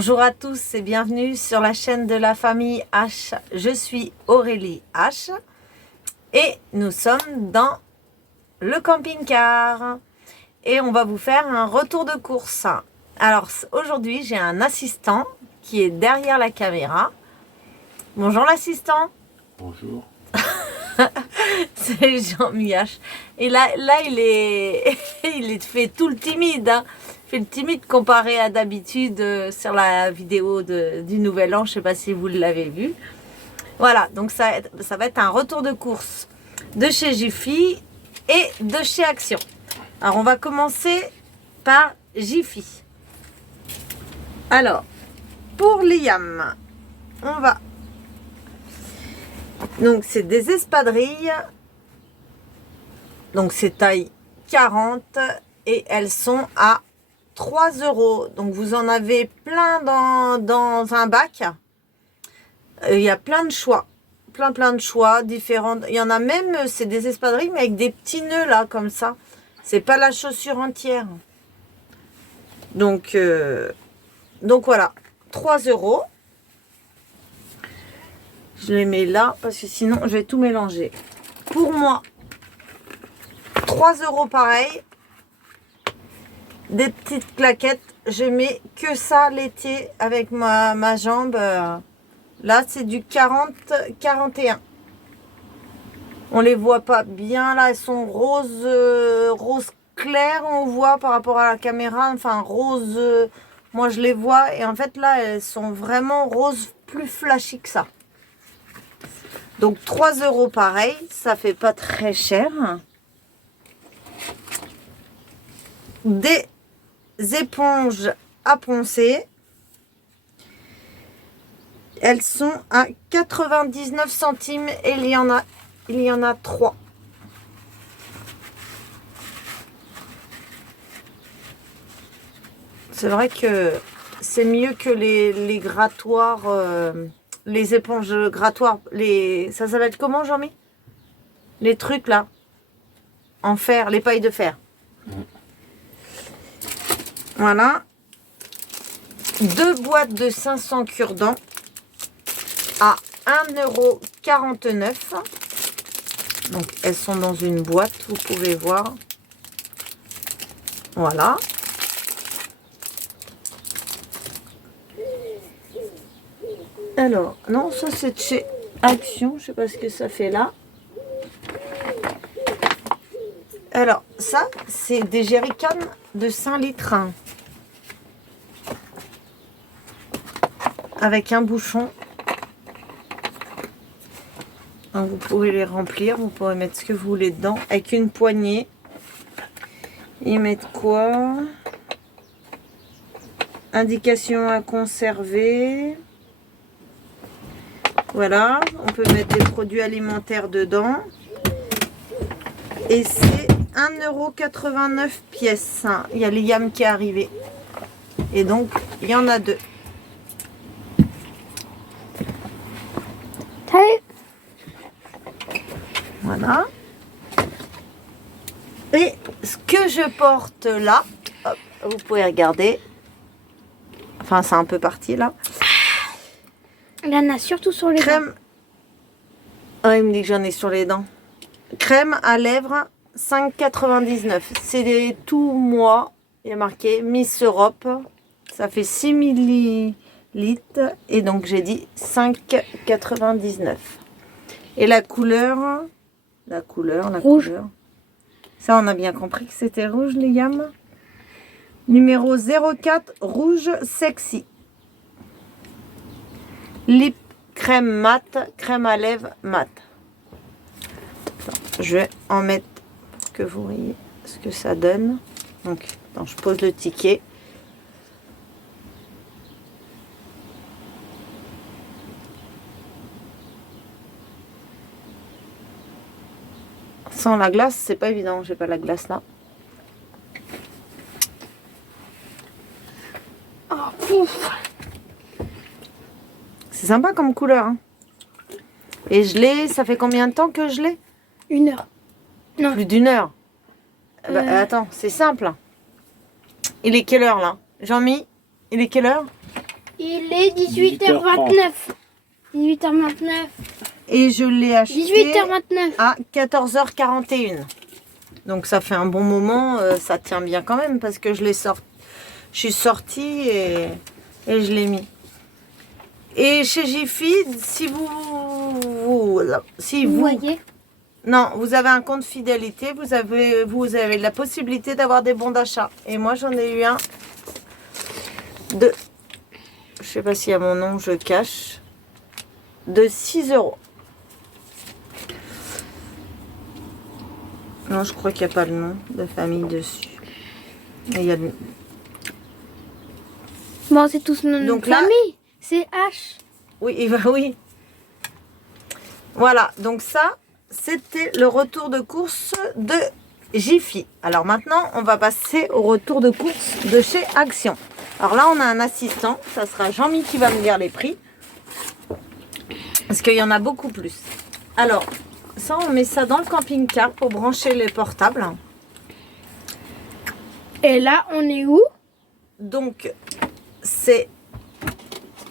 Bonjour à tous et bienvenue sur la chaîne de la famille H. Je suis Aurélie H et nous sommes dans le camping-car et on va vous faire un retour de course. Alors aujourd'hui j'ai un assistant qui est derrière la caméra. Bonjour l'assistant. Bonjour. C'est Jean-Miach. Et là il est fait tout le timide. Hein. Fait le timide comparé à d'habitude sur la vidéo du Nouvel An. Je sais pas si vous l'avez vu. Voilà, donc ça va être un retour de course de chez Jiffy et de chez Action. Alors on va commencer par Jiffy. Alors, pour Liam, on va... Donc c'est des espadrilles. Donc c'est taille 40 et elles sont à 3 €. Donc vous en avez plein dans un bac. Il y a plein de choix. Plein de choix différents. Il y en a même, c'est des espadrilles mais avec des petits nœuds là comme ça. C'est pas la chaussure entière. Donc voilà, 3 €. Je les mets là parce que sinon je vais tout mélanger. Pour moi, 3 € pareil. Des petites claquettes. Je mets que ça l'été avec ma jambe. Là, c'est du 40-41. On les voit pas bien là. Elles sont rose clair. On voit par rapport à la caméra. Enfin, rose. Moi, je les vois. Et en fait, là, elles sont vraiment rose plus flashy que ça. Donc 3 € pareil, ça fait pas très cher. Des éponges à poncer. Elles sont à 99 centimes et il y en a 3. C'est vrai que c'est mieux que les grattoirs. Les éponges grattoirs, ça s'appelle comment, Jean-Mi? Les trucs là, en fer, les pailles de fer. Voilà. 2 boîtes de 500 cure-dents à 1,49 €. Donc elles sont dans une boîte, vous pouvez voir. Voilà. Alors, non, ça c'est de chez Action, je sais pas ce que ça fait là. Alors, ça, c'est des jerrycans de 5 litres. Avec un bouchon. Donc, vous pouvez les remplir, vous pouvez mettre ce que vous voulez dedans. Avec une poignée. Ils mettent quoi? Indication à conserver. Voilà, on peut mettre des produits alimentaires dedans. Et c'est 1,89 € pièce. Il y a Liam qui est arrivé. Et donc, il y en a 2. Voilà. Et ce que je porte là, hop, vous pouvez regarder. Enfin, c'est un peu parti là. Il y en a surtout sur les crème. dents. Oh, il me dit que j'en ai sur les dents. Crème à lèvres 5,99 €. C'est tout mois. Il y a marqué Miss Europe. Ça fait 6 millilitres. Et donc j'ai dit 5,99 €. Et la couleur. Rouge. Couleur. Ça, on a bien compris que c'était rouge, les gammes. Numéro 04, rouge sexy. Lip crème mat, crème à lèvres mat. Attends, je vais en mettre pour que vous voyez ce que ça donne. Donc, attends, je pose le ticket. Sans la glace, c'est pas évident. J'ai pas la glace là. Oh, pouf. C'est sympa comme couleur. Hein. Et je l'ai, ça fait combien de temps que je l'ai? 1 heure. Non. Plus d'1 heure. Bah, attends, c'est simple. Il est quelle heure là? Jean-Mi, il est quelle heure? Il est 18h29. 18h29. Et je l'ai acheté 18h29. à 14h41. Donc ça fait un bon moment, ça tient bien quand même parce que je suis sortie et je l'ai mis. Et chez Jiffy, si vous Voyez. non, vous avez un compte fidélité, vous avez la possibilité d'avoir des bons d'achat. Et moi j'en ai eu un de, je sais pas s'il y a mon nom, je cache, de 6 euros. Non, je crois qu'il n'y a pas le nom de famille dessus. Mais il y a le... Bon, c'est tous nos Donc noms de là- famille. C'est H. Oui, oui. Voilà, donc ça, c'était le retour de course de Jiffy. Alors maintenant, on va passer au retour de course de chez Action. Alors là, on a un assistant, ça sera Jean-Mi qui va me dire les prix. Parce qu'il y en a beaucoup plus. Alors, ça, on met ça dans le camping-car pour brancher les portables. Et là, on est où? Donc, c'est...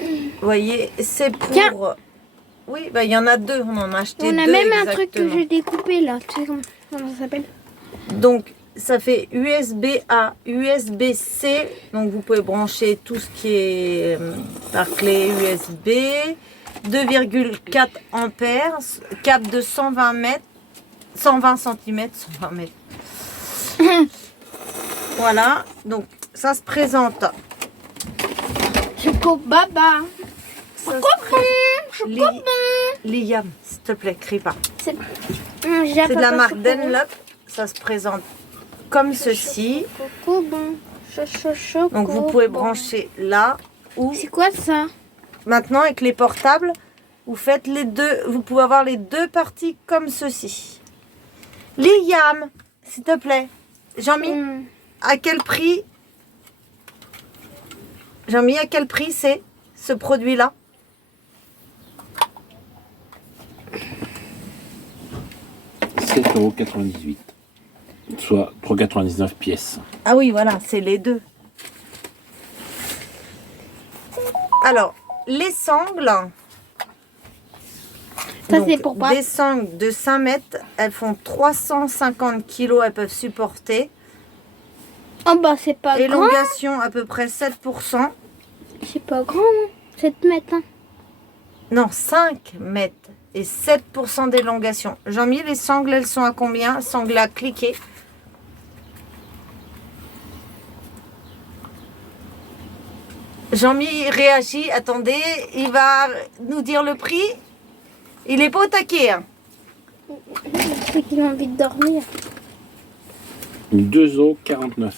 Vous voyez, c'est pour... Tiens. Oui, bah, il y en a deux, on en a acheté deux. On a même un truc que exactement. j'ai découpé là. Tu sais comment ça s'appelle? Donc, ça fait USB-A, USB-C. Donc, vous pouvez brancher tout ce qui est par clé USB. 2,4 ampères. Câble de 120 mètres. 120 cm. 120 mètres. Voilà. Donc, ça se présente. Choco Baba. Ça Choco Bon. Liam, s'il te plaît, crie pas. C'est C'est de la marque Dunlop. Ça se présente comme ceci. Choco Bon. Choco Donc, vous pouvez Bon. brancher là ou... C'est quoi ça? Maintenant, avec les portables, vous faites les deux. Vous pouvez avoir les deux parties comme ceci. Liam, s'il te plaît. Jean-Mi, à quel prix? Jean-Mi, à quel prix c'est ce produit-là? €7,98. Soit 3,99 pièces. Ah oui, voilà, c'est les deux. Alors, les sangles. Ça, Donc, c'est pour pas. des sangles de 5 mètres, elles font 350 kilos, elles peuvent supporter. Oh bah c'est pas grand. Élongation à peu près 7%. C'est pas grand, non? 7 mètres. Hein. Non, 5 mètres et 7% d'élongation. Jean-Mi, les sangles, elles sont à combien? Sangles à cliquer. Jean-Mi réagit. Attendez, il va nous dire le prix. Il est pas au taquet. Hein. C'est qu'il a envie de dormir. €2,49.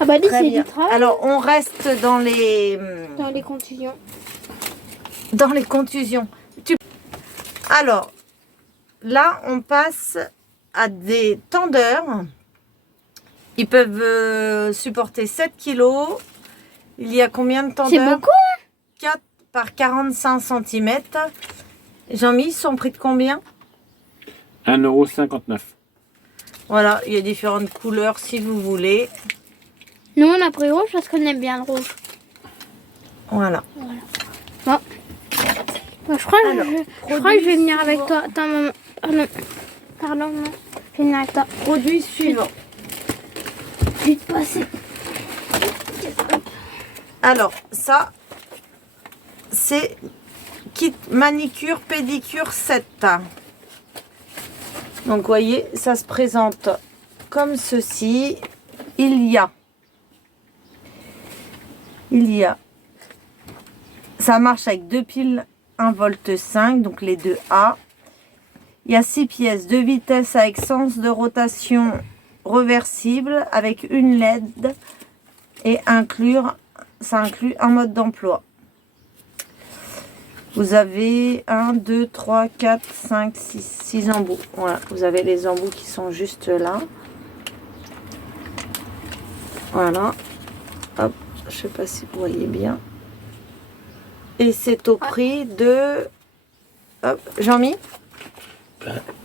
Ah bah dis, Très c'est bien. du travail. Alors, on reste dans les contusions. dans les contusions. Alors, là, on passe à des tendeurs. Ils peuvent supporter 7 kilos. Il y a combien de tendeurs? C'est beaucoup, hein? 4 par 45 cm. Jean-Mi, ils sont pris de combien? €1,59. Voilà, il y a différentes couleurs si vous voulez. Nous, on a pris rouge parce qu'on aime bien le rouge. Voilà. Bon. Bon, je crois Alors, que je vais venir avec toi. Attends, maman. Pardon, maman. Je vais venir avec toi. Produit suivant. Je vais te passer. Alors, ça, c'est kit manicure, pédicure 7. Donc, vous voyez, ça se présente comme ceci. Il y a, ça marche avec deux piles 1,5 V, donc les deux A. Il y a 6 pièces, 2 vitesses avec sens de rotation reversible avec une LED et ça inclut un mode d'emploi. Vous avez 1, 2, 3, 4, 5, 6 embouts. Voilà, vous avez les embouts qui sont juste là. Voilà. Hop, je sais pas si vous voyez bien. Et c'est au prix de... Hop, Jean-Mi?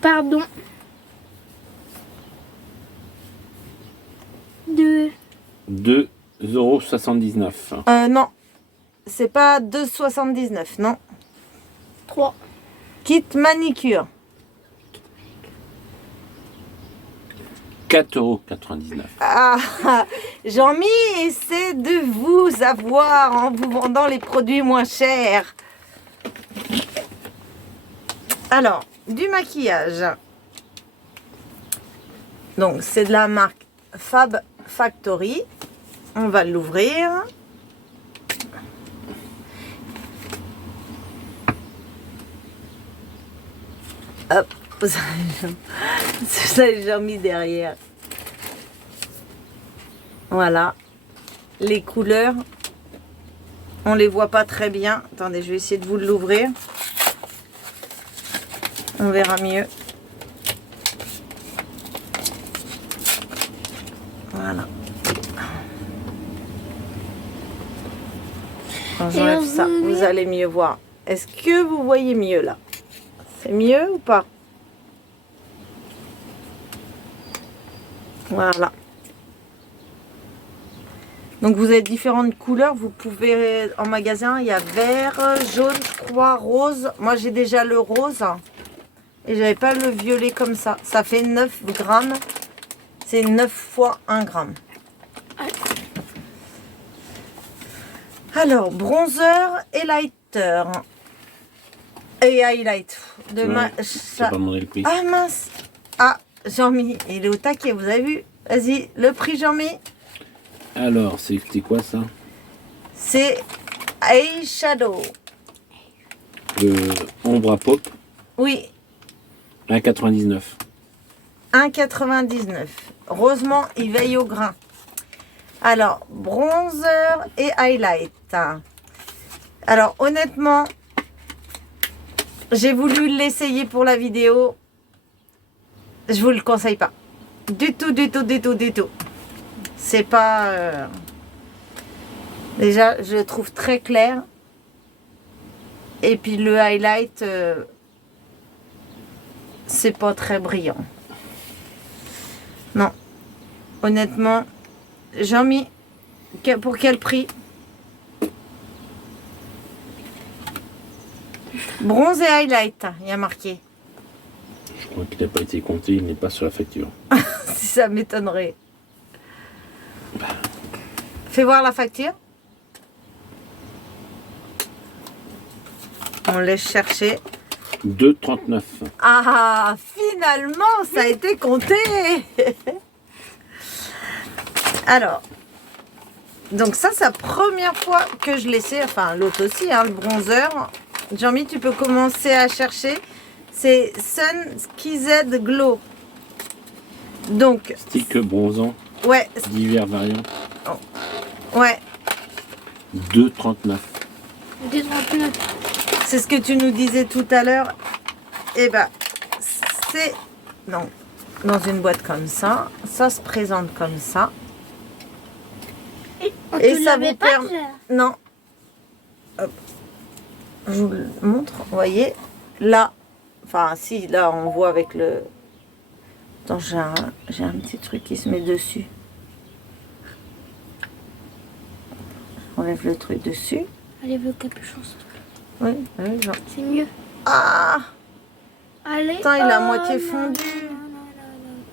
Pardon. De... €2,79. Non, c'est pas 2,79, non. 3. Kit manicure. 4,99 €. Ah, Jean-Mi essaie de vous avoir en vous vendant les produits moins chers. Alors, du maquillage. Donc, c'est de la marque Fab Factory. On va l'ouvrir. Hop, ça j'ai mis derrière. Voilà. Les couleurs, on les voit pas très bien. Attendez, je vais essayer de vous l'ouvrir. On verra mieux. Voilà. Quand j'enlève ça, vous allez mieux voir. Est-ce que vous voyez mieux là? C'est mieux ou pas? Voilà. Donc vous avez différentes couleurs. Vous pouvez, en magasin, il y a vert, jaune, je crois, rose. Moi j'ai déjà le rose. Et j'avais pas le violet comme ça. Ça fait 9 grammes. C'est 9 fois 1 gramme. Alors, bronzer et lighter. Et highlight. De Ouais, ma... j'ai pas demandé le prix. Ah mince. Ah, Jean-Mi, il est au taquet, vous avez vu? Vas-y, le prix Jean-Mi. Alors, c'était quoi ça? C'est eyeshadow. Ombre à pop, Oui, 1,99 €. 1,99. Heureusement, il veille au grain. Alors, bronzer et highlight. Alors, honnêtement, j'ai voulu l'essayer pour la vidéo. Je vous le conseille pas. Du tout, du tout, du tout, du tout. C'est pas... Déjà, je le trouve très clair. Et puis le highlight, c'est pas très brillant. Non. Honnêtement, Jean-Mi, pour quel prix? Bronze et highlight, il y a marqué. Je crois qu'il n'a pas été compté, il n'est pas sur la facture. Si ça m'étonnerait. Fais voir la facture. On laisse chercher. 2,39 €. Ah, finalement, ça a été compté. Alors, donc ça, c'est la première fois que je l'essaie. Enfin, l'autre aussi, hein, le bronzer. Jean-Mi, tu peux commencer à chercher. C'est Sun Kized Glow. Donc, Stick bronzant, ouais, divers variants, ouais. 2,39 €. 2,39. C'est ce que tu nous disais tout à l'heure. Et ben, c'est donc dans une boîte comme ça. Ça se présente comme ça. Et Tu ça l'avais vous pas permet. déjà? Non. Hop. Je vous le montre. Vous voyez là. Enfin, si, là, on voit avec le. Attends, j'ai un petit truc qui se met dessus. On enlève le truc dessus. Allez, le capuchon, s'il te plaît. Oui, oui, genre. C'est mieux. Ah! Allez. Putain, il a oh, moitié non, fondu. non, non, non.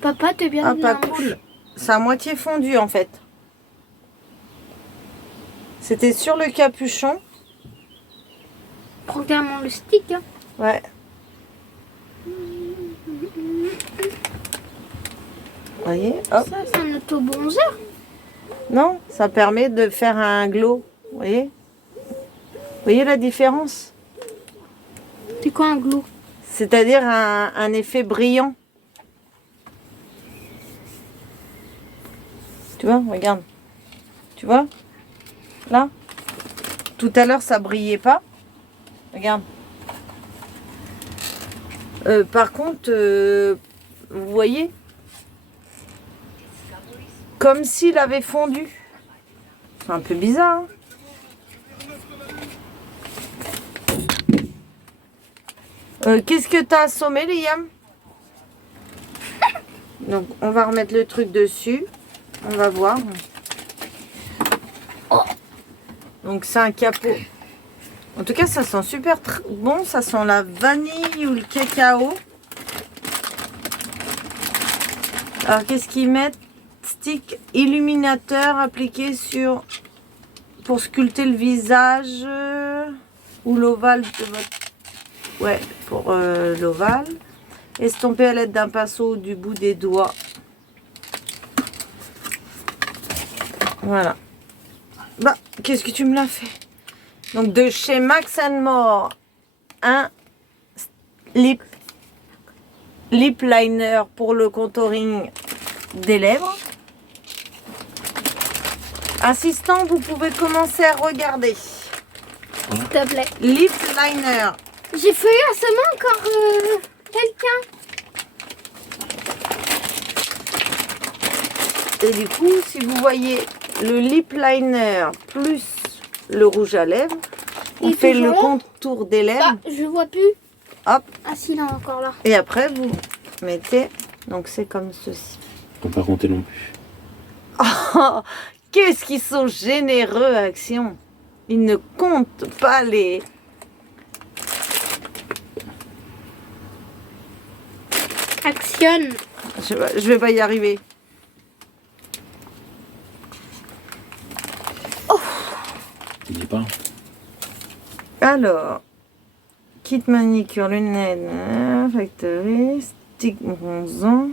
Papa, t'es bien Ah, de pas la manche. cool. C'est à moitié fondu en fait. C'était sur le capuchon. Prends carrément le stick. Hein. Ouais. Vous voyez? Hop. Ça, c'est un auto-bronzer. Non, ça permet de faire un glow. Vous voyez? Vous voyez la différence? C'est quoi un glow? C'est-à-dire un effet brillant. Tu vois? Regarde. Tu vois? Là? Tout à l'heure, ça brillait pas. Regarde. Par contre, vous voyez? Comme s'il avait fondu. C'est un peu bizarre. Hein? Qu'est-ce que t'as assommé, Liam? Donc, on va remettre le truc dessus. On va voir. Donc c'est un capot. En tout cas, ça sent super bon. Ça sent la vanille ou le cacao. Alors, qu'est-ce qu'ils mettent? Stick illuminateur appliqué sur... pour sculpter le visage ou l'ovale de votre... Ouais, pour l'ovale. Estompé à l'aide d'un pinceau du bout des doigts. Voilà. Bah, qu'est-ce que tu me l'as fait? Donc, de chez Max More, un lip liner pour le contouring des lèvres. Assistant, vous pouvez commencer à regarder. S'il te plaît. Lip liner. J'ai feuillé récemment encore quelqu'un. Et du coup, si vous voyez le lip liner plus le rouge à lèvres, on Il est fait le toujours là contour des lèvres. Ah, je vois plus. Hop. Ah si, là encore là. Et après, vous mettez... Donc, c'est comme ceci. Faut pas compter non plus. Oh, qu'est-ce qu'ils sont généreux, Action. Ils ne comptent pas les... Actionne. Je vais pas y arriver. Il dit pas. Alors, kit manicure, lunettes, factory, stick bronzant.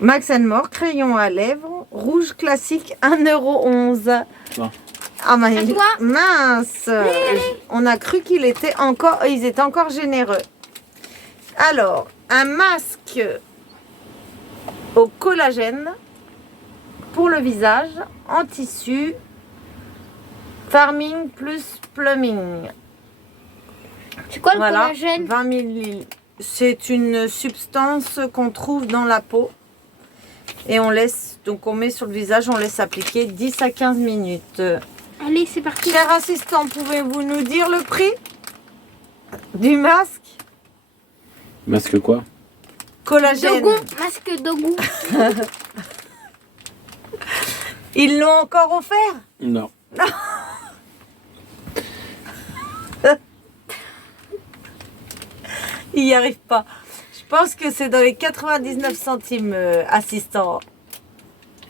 Max More, crayon à lèvres, rouge classique, 1,11 €. Bon. Ah mais À toi. mince. On a cru qu'ils étaient encore généreux. Alors, un masque au collagène pour le visage en tissu Farming plus Plumbing. C'est quoi le Voilà, collagène? 20 ml. C'est une substance qu'on trouve dans la peau. Et on laisse, donc on met sur le visage, on laisse appliquer 10 à 15 minutes. Allez, c'est parti. Cher assistant, pouvez-vous nous dire le prix du masque? Masque quoi? Collagène. Dogon, masque Dogon. Ils l'ont encore offert? Non. Il n'y arrive pas. Je pense que c'est dans les 99 centimes, assistant.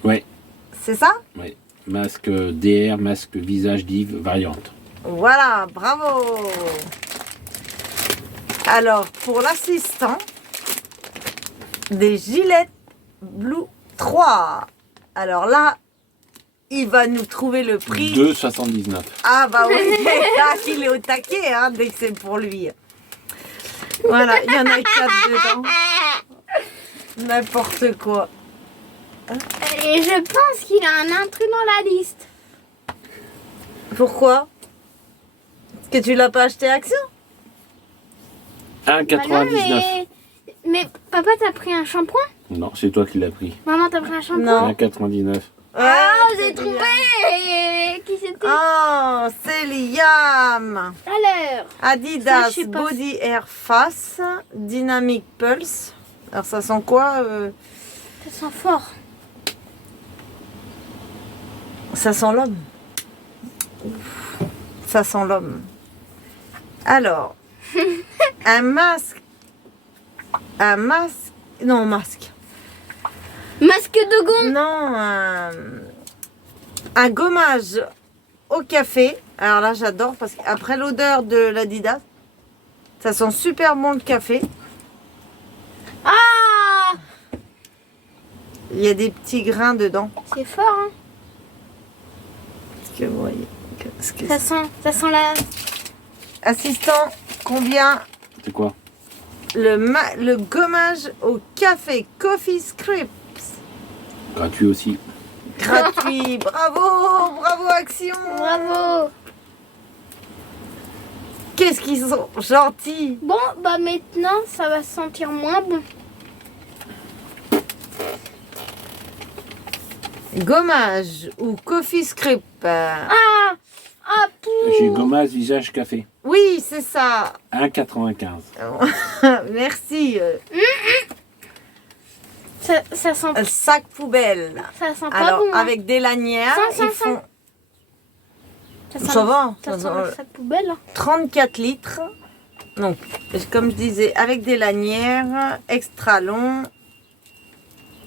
Ouais. C'est ça? Ouais. Masque DR, masque visage d'Yves, variante. Voilà, bravo. Alors, pour l'assistant, des gilets Blue 3. Alors là, il va nous trouver le prix. 2,79. Ah bah oui, là, il est au taquet, hein, dès que c'est pour lui. Voilà, il y en a 4 dedans. N'importe quoi. Et je pense qu'il a un intrus dans la liste. Pourquoi? Est-ce que tu l'as pas acheté Action? Bah non, 1,99. mais papa, t'as pris un shampoing? Non, c'est toi qui l'as pris. Maman, t'as pris un shampoing? Non. 1,99. Ah, Ouais, vous avez c'est trouvé bien. qui c'était? Oh, c'est Liam. Alors, Adidas Ça, je sais pas. Body Air Face Dynamic Pulse. Alors ça sent quoi? ça sent fort. Ça sent l'homme. Ouf. Ça sent l'homme. Alors, un masque. Un masque. Non, masque. Masque Dogon. Non, un gommage au café. Alors là, j'adore parce qu'après l'odeur de l'Adidas, ça sent super bon le café. Ah, Il y a des petits grains dedans. c'est fort, hein. Est-ce que vous voyez? Qu'est-ce que Ça sent la... Assistant, combien C'est quoi? le gommage au café Coffee Scripts? Gratuit aussi. Gratuit. Bravo, bravo Action. Bravo. Qu'est-ce qu'ils sont gentils. Bon, bah maintenant, ça va sentir moins bon. Gommage ou Coffee Script. Ah, pou. J'ai gommage visage café. Oui, c'est ça. 1,95. Merci. Ça sent, Sac poubelle. ça sent pas Alors, bon. Hein. avec des lanières, Sens, ils sens, font Ça ça va, Ça ça sent va. le sac poubelle. Hein. 34 litres. Donc, comme je disais, avec des lanières, extra long.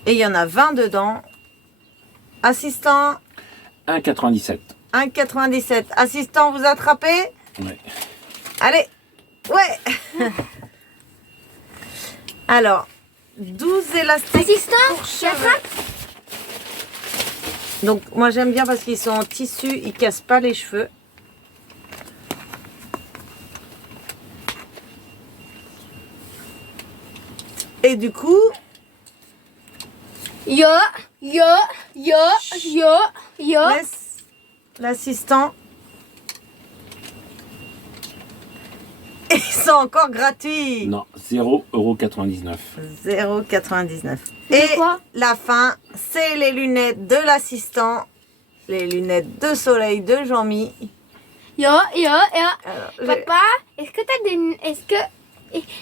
Et il y en a 20 dedans. Assistant, 1,97. 1,97. Assistant, vous attrapez? Ouais. Allez, ouais. Alors, 12 élastiques Assistant, pour cheveux. j'attrape. Donc, moi j'aime bien parce qu'ils sont en tissu, ils cassent pas les cheveux. Et du coup, Yo, yo, yo, yo, yo. laisse l'assistant. Et ils sont encore gratuits. Non, 0,99 €. 0,99. C'est Et quoi la fin, c'est les lunettes de l'assistant. Les lunettes de soleil de Jean-Mi. Yo, yo, yo. Alors, Papa, est-ce que t'as des... Est-ce que...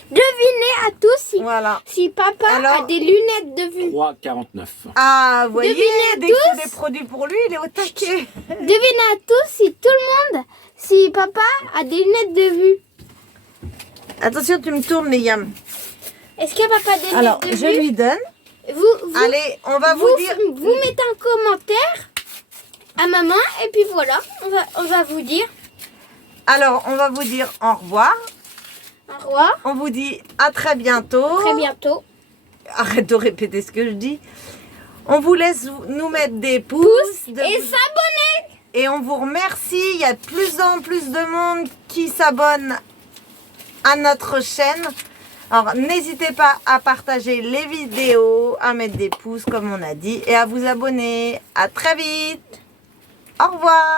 Devinez à tous si, voilà. si papa Alors- a des lunettes de vue. 3,49 €. Ah, vous voyez, Devinez dès qu'il faut tous. des produits pour lui, il est au taquet. Devinez à tous si tout le monde, si papa a des lunettes de vue. Attention, tu me tournes, Myriam. Est-ce que papa a des lunettes Alors, de je vue lui donne. Vous, Allez, on va vous dire. vous mettez un commentaire à maman et puis voilà, on va vous dire Alors, on va vous dire au revoir. au revoir, On vous dit à très bientôt. très bientôt. Arrête de répéter ce que je dis. On vous laisse nous mettre des pouces. Et s'abonner. Et on vous remercie. Il y a de plus en plus de monde qui s'abonne à notre chaîne. Alors, n'hésitez pas à partager les vidéos, à mettre des pouces comme on a dit et à vous abonner. À très vite. Au revoir.